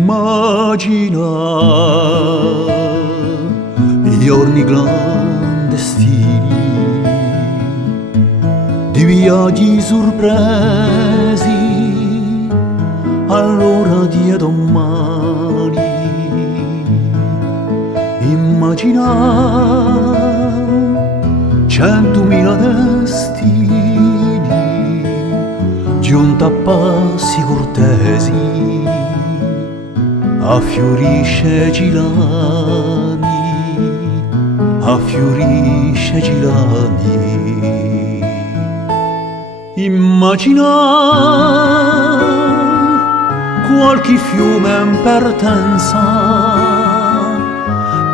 Immagina i giorni clandestini di viaggi sorpresi all'ora di domani. Immagina 100.000 destini giunta a passi cortesi affiorisce Gilani, affiorisce Gilani. Immagina qualche fiume in partenza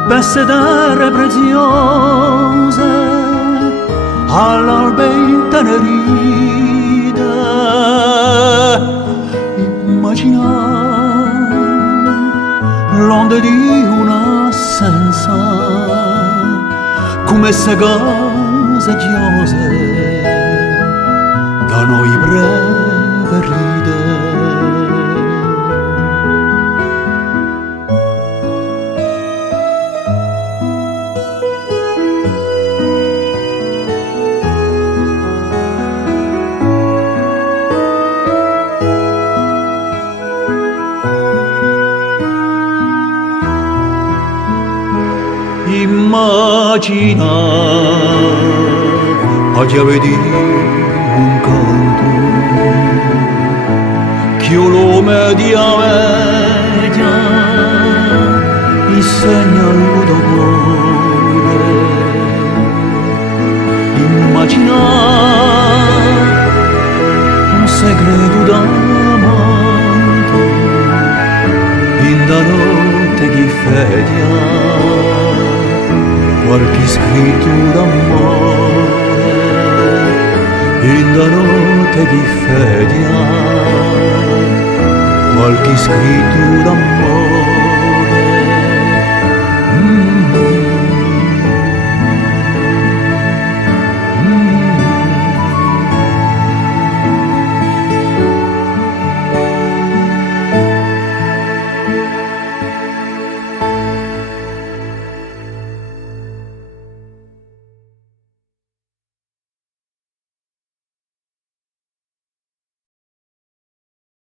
per sedere preziose all'albe in Teneride. Immagina l'onde di un'assenza come se cose giose da noi breve ride. Immagina a chiave di un canto che l'uomo di Amelia insegna d'amore. Immagina un segreto d'amante in da notte che fedia qualche scritto d'amore in da notte di fedia, qualche scritto d'amore.